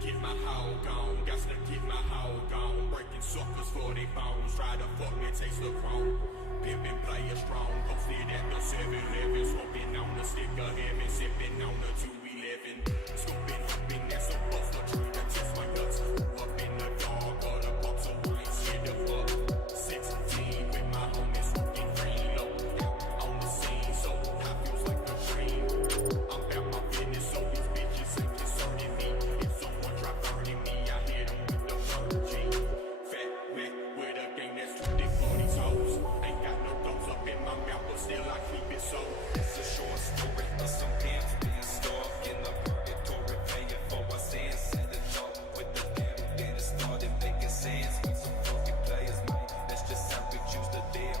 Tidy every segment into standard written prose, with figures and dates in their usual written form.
Get my hoe gone, got to get my hoe gone. Breaking suckers for their bones, try to fuck me, taste the chrome. Pimpin' player strong, posted at the 7-Eleven. Smoking on the stick of heaven, sipping on the 211. Scooping, hooping, that's a buster, trying to test my guts. Up in the dog, or the box of wine, scared the fuck. 16 with my homies, smoking green low. On the scene, so I feels like a dream. I'm about my business, so these bitches ain't concerning me. Still I keep it so. It's a short story of some pimps being starved in the purgatory, paying for our sins. Send the talk with the devil, then it started making sense. With some fucking players, man, that's just how we choose to live.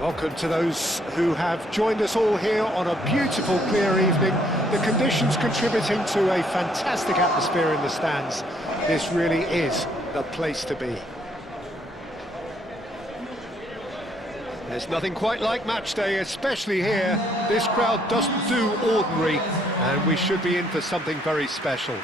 Welcome to those who have joined us all here on a beautiful, clear evening. The conditions contributing to a fantastic atmosphere in the stands. This really is the place to be. There's nothing quite like match day, especially here. This crowd doesn't do ordinary, and we should be in for something very special.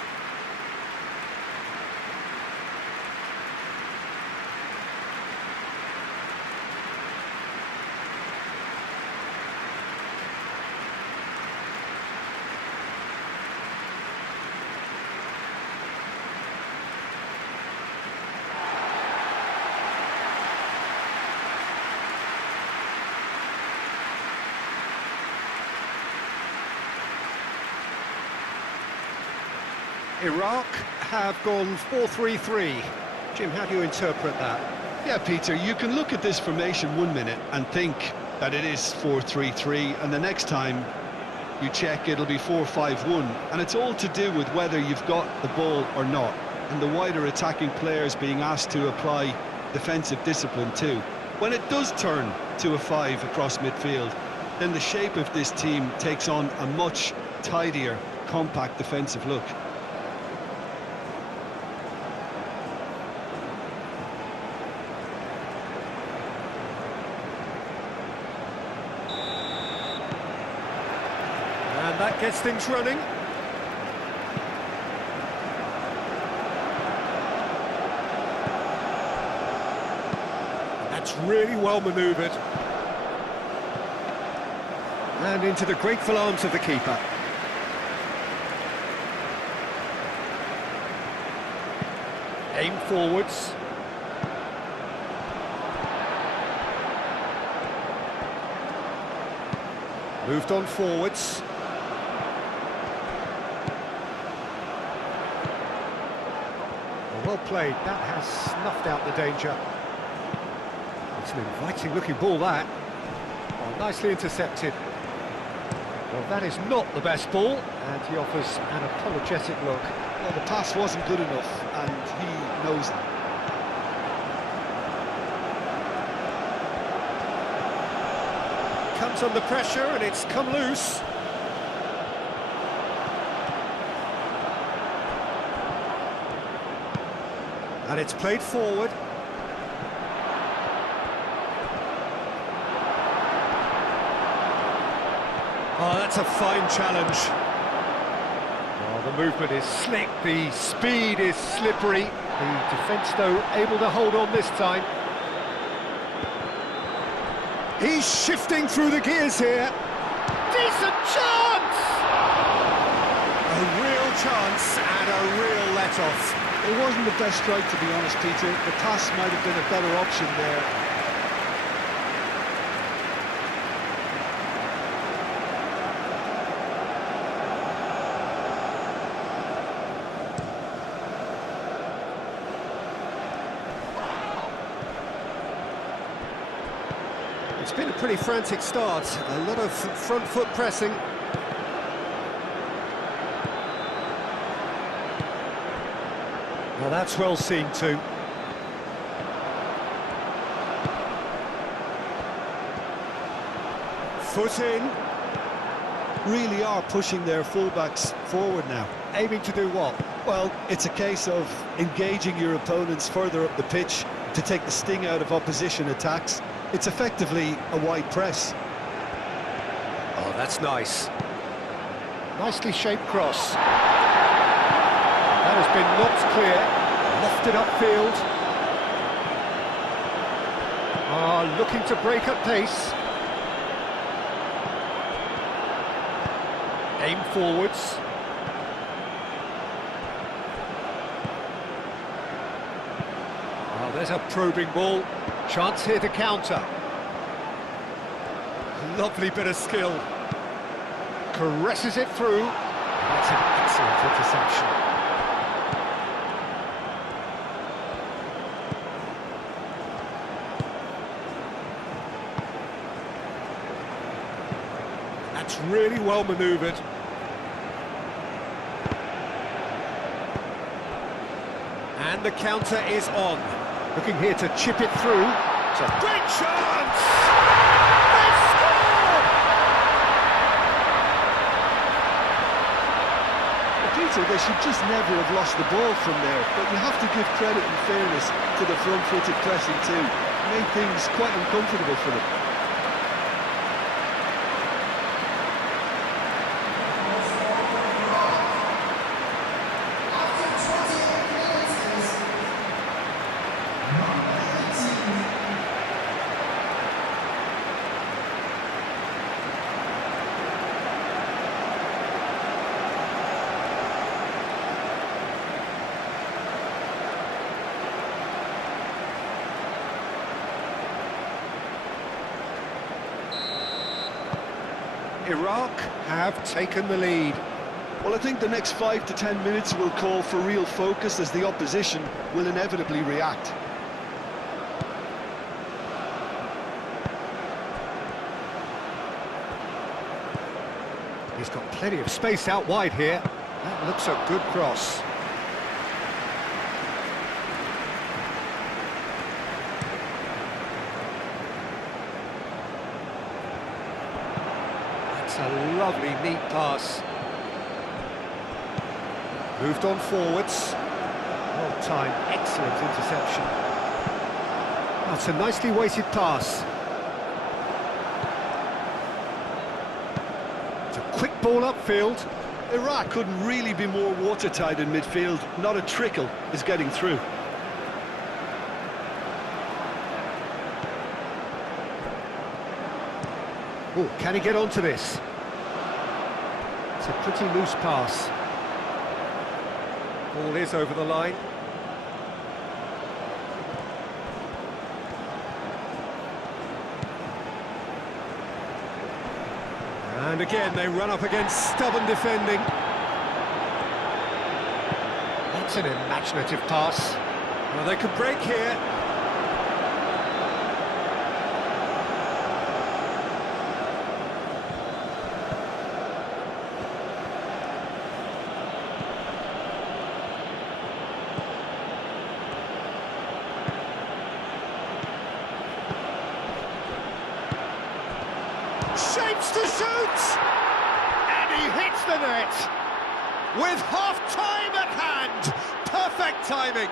Iraq have gone 4-3-3. Jim, how do you interpret that? Yeah, Peter, you can look at this formation 1 minute and think that it is 4-3-3, and the next time you check it'll be 4-5-1, and it's all to do with whether you've got the ball or not, and the wider attacking players being asked to apply defensive discipline too. When it does turn to a 5 across midfield, then the shape of this team takes on a much tidier, compact defensive look. And that gets things running. That's really well manoeuvred. And into the grateful arms of the keeper. Aim forwards. Moved on forwards. Well played, that has snuffed out the danger. It's an inviting looking ball, that. Oh, nicely intercepted. Well, that is not the best ball, and he offers an apologetic look. Well, the pass wasn't good enough, and he knows it. Comes Kept under pressure and it's come loose. And it's played forward. Oh, that's a fine challenge. Oh, the movement is slick, the speed is slippery. The defence, though, able to hold on this time. He's shifting through the gears here. Decent chance! A real chance and a real let-off. It wasn't the best strike, to be honest, Peter. The pass might have been a better option there. It's been a pretty frantic start, a lot of front foot pressing. Well, that's well seen too. Foot in. Really are pushing their fullbacks forward now. Aiming to do what? Well, it's a case of engaging your opponents further up the pitch to take the sting out of opposition attacks. It's effectively a wide press. Oh, that's nice. Nicely shaped cross. That has been knocked clear, lofted upfield. Looking to break at pace. Aim forwards. Oh, there's a probing ball. Chance here to counter. Lovely bit of skill. Caresses it through. That's an excellent interception. That's really well manoeuvred. And the counter is on. Looking here to chip it through. It's a great chance! They scored! Peter, they should just never have lost the ball from there, but you have to give credit and fairness to the front-footed pressing too. Made things quite uncomfortable for them. Iraq have taken the lead. Well, I think the next 5 to 10 minutes will call for real focus as the opposition will inevitably react. He's got plenty of space out wide here. That looks a good cross. A lovely, neat pass. Moved on forwards. Well timed, excellent interception. That's a nicely weighted pass. It's a quick ball upfield. Iraq couldn't really be more watertight in midfield. Not a trickle is getting through. Oh, can he get onto this? It's a pretty loose pass. Ball is over the line. And again, they run up against stubborn defending. That's an imaginative pass. Well, they could break here. Shot! wants to shoot! And he hits the net! With half-time at hand! Perfect timing!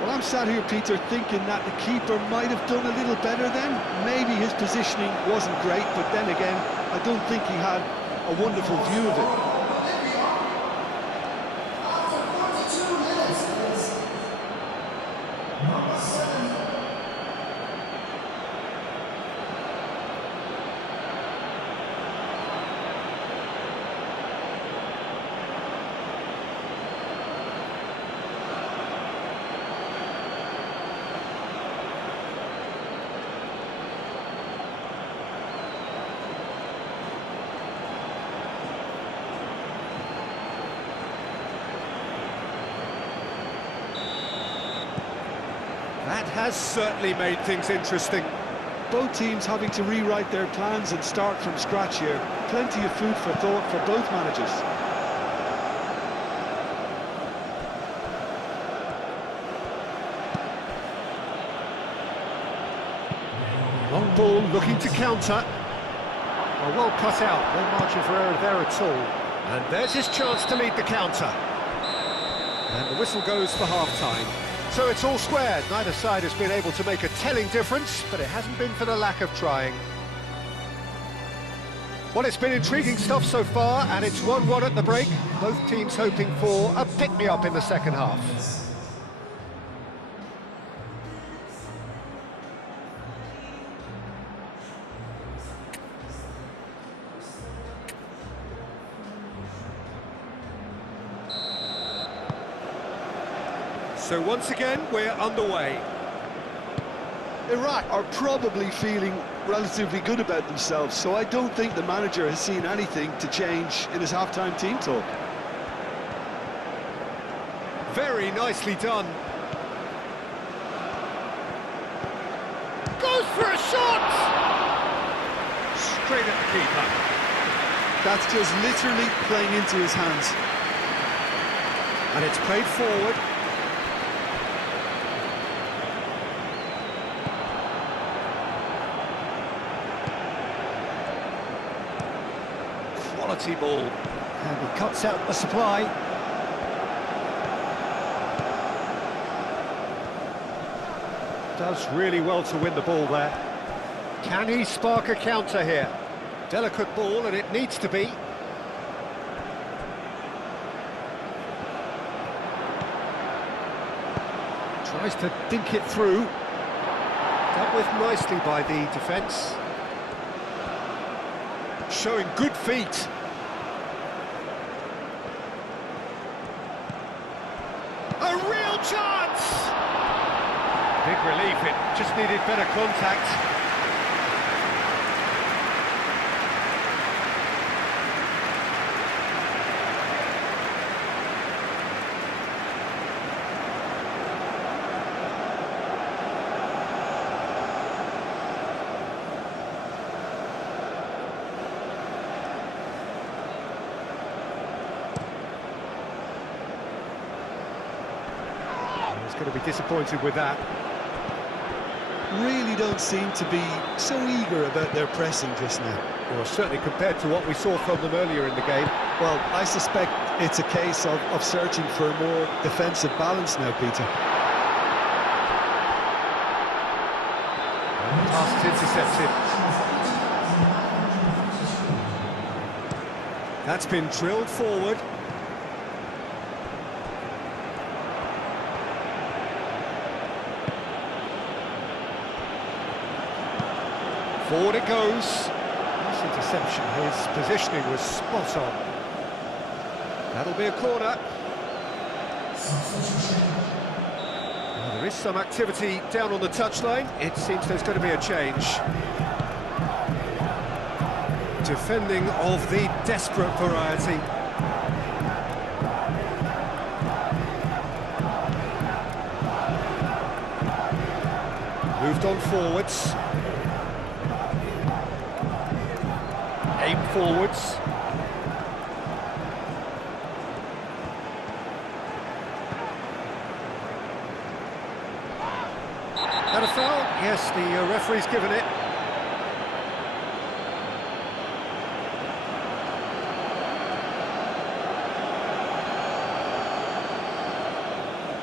Well, I'm sat here, Peter, thinking that the keeper might have done a little better then. Maybe his positioning wasn't great, but then again, I don't think he had a wonderful view of it. That has certainly made things interesting. Both teams having to rewrite their plans and start from scratch here. Plenty of food for thought for both managers. Long ball looking to counter. Well cut out, no margin for error there at all. And there's his chance to lead the counter. And the whistle goes for half-time. So it's all squared. Neither side has been able to make a telling difference, but it hasn't been for the lack of trying. Well, it's been intriguing stuff so far, and it's 1-1 at the break. Both teams hoping for a pick-me-up in the second half. So once again, we're underway. Iraq are probably feeling relatively good about themselves, so I don't think the manager has seen anything to change in his half-time team talk. Very nicely done. Goes for a shot! Straight at the keeper. That's just literally playing into his hands. And it's played forward. Quality ball. And he cuts out the supply. Does really well to win the ball there. Can he spark a counter here? Delicate ball, and it needs to be. Tries to dink it through. Dealt with nicely by the defence. Showing good feet. A real chance! Big relief, it just needed better contact. He's going to be disappointed with that. Really don't seem to be so eager about their pressing just now. Well, certainly compared to what we saw from them earlier in the game. Well, I suspect it's a case of searching for a more defensive balance now, Peter. Pass intercepted. That's been drilled forward. Forward it goes. Nice interception. His positioning was spot on. That'll be a corner. Well, there is some activity down on the touchline. It seems there's going to be a change. Defending of the desperate variety. Moved on forwards. Aim forwards. And a foul? Yes, the referee's given it.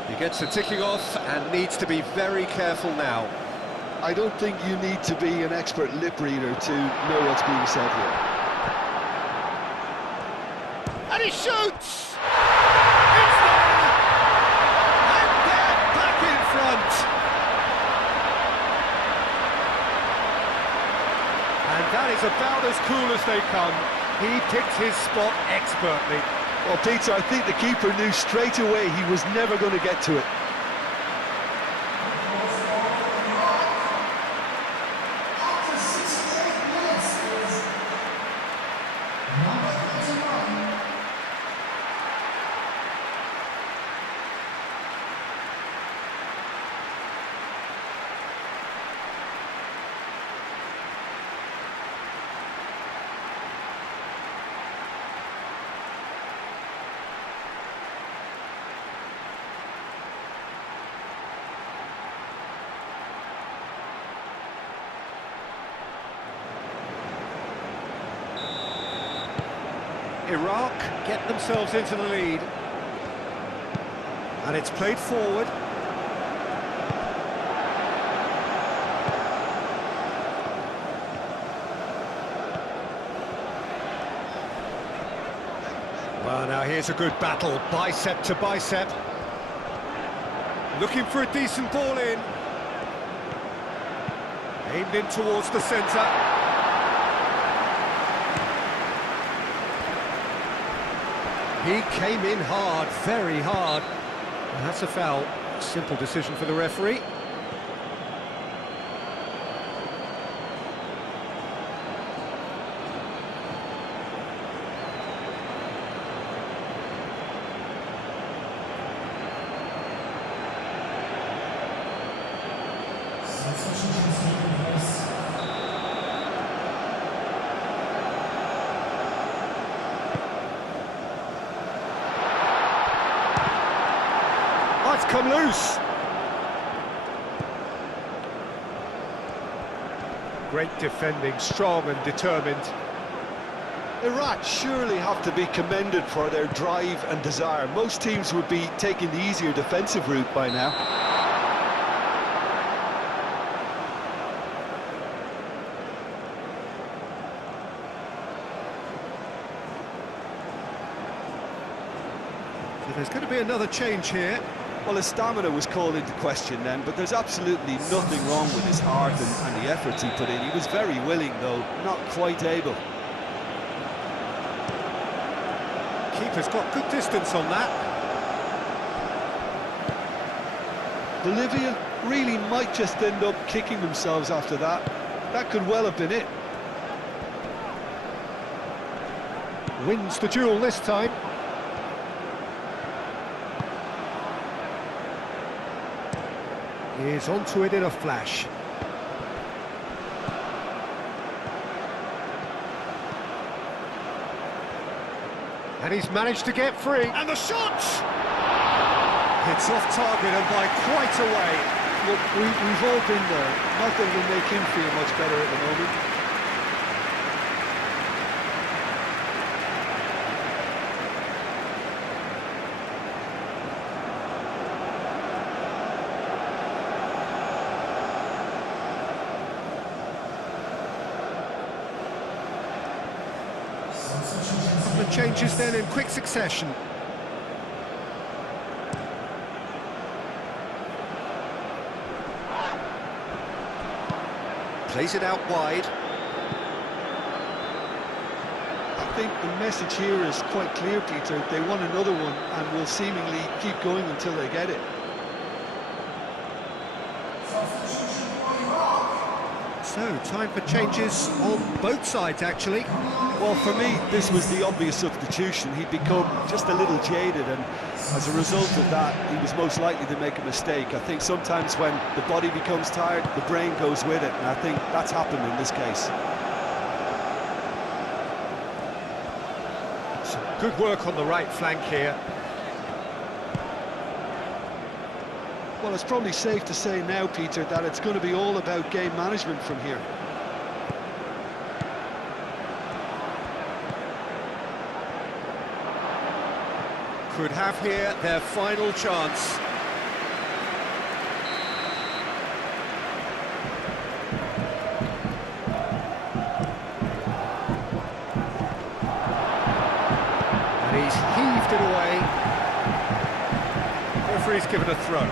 He gets the ticking off and needs to be very careful now. I don't think you need to be an expert lip reader to know what's being said here. And he shoots! It's there! And they're back in front! And that is about as cool as they come. He picked his spot expertly. Well, Peter, I think the keeper knew straight away he was never going to get to it. Iraq get themselves into the lead. And it's played forward. Well, now here's a good battle, bicep to bicep. Looking for a decent ball in. Aimed in towards the centre. He came in hard, very hard. And that's a foul. Simple decision for the referee. It's come loose. Great defending, strong and determined. Iraq surely have to be commended for their drive and desire. Most teams would be taking the easier defensive route by now. So there's going to be another change here. Well, his stamina was called into question then, but there's absolutely nothing wrong with his heart and the efforts he put in. He was very willing, though, not quite able. Keeper's got good distance on that. Bolivia really might just end up kicking themselves after that. That could well have been it. Wins the duel this time. Is onto it in a flash. And he's managed to get free. And the shot! It's off target and by quite a way. Look, we've all been there. Not that it'll make him feel much better at the moment. The changes then in quick succession. Plays it out wide. I think the message here is quite clear, Peter. They want another one and will seemingly keep going until they get it. So, time for changes on both sides, actually. Well, for me, this was the obvious substitution. He'd become just a little jaded, and as a result of that, he was most likely to make a mistake. I think sometimes when the body becomes tired, the brain goes with it, and I think that's happened in this case. Some good work on the right flank here. Well, it's probably safe to say now, Peter, that it's going to be all about game management from here. Could have here their final chance. And he's heaved it away. Referee's given a throw.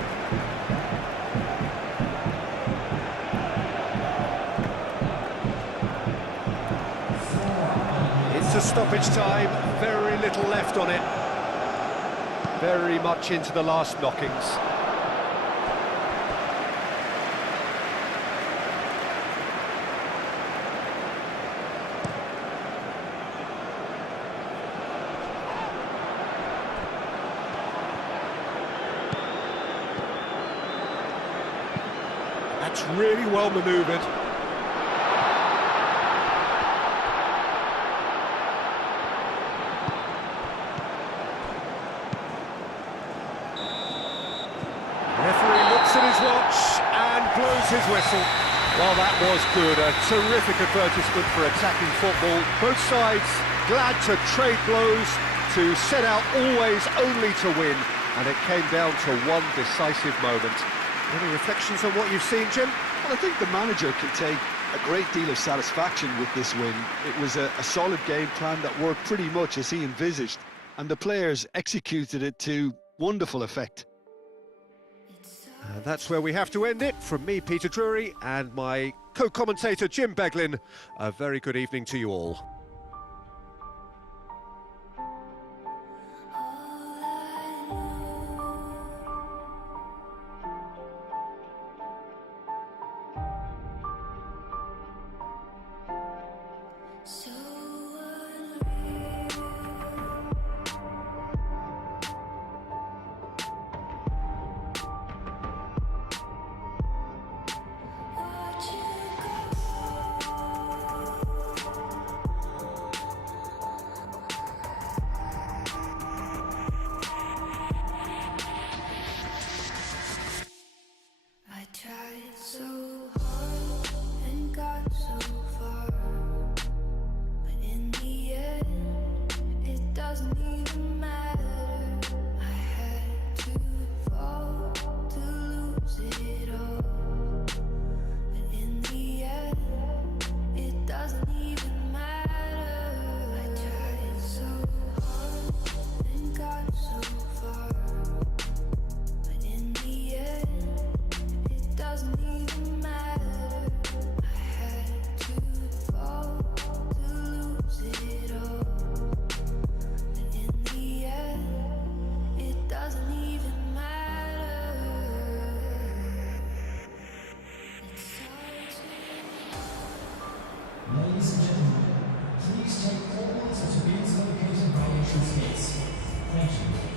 It's a stoppage time, very little left on it. Very much into the last knockings. That's really well manoeuvred. Referee looks at his watch and blows his whistle. Well, that was good. A terrific advertisement for attacking football. Both sides glad to trade blows, to set out always only to win. And it came down to one decisive moment. Any reflections on what you've seen, Jim? Well, I think the manager can take a great deal of satisfaction with this win. It was a solid game plan that worked pretty much as he envisaged, and the players executed it to wonderful effect. And that's where we have to end it. From me, Peter Drury, and my co-commentator, Jim Beglin. A very good evening to you all. Tried so hard and got so far, but in the end, it doesn't even matter. I had to fall to lose it all, but in the end, it doesn't even matter. I tried so hard and got so far, but in the end, doesn't even matter. I had to fall to lose it all, but in the end, it doesn't even matter. It's Ladies and gentlemen, please take all tickets located by entrance gates. Thank you.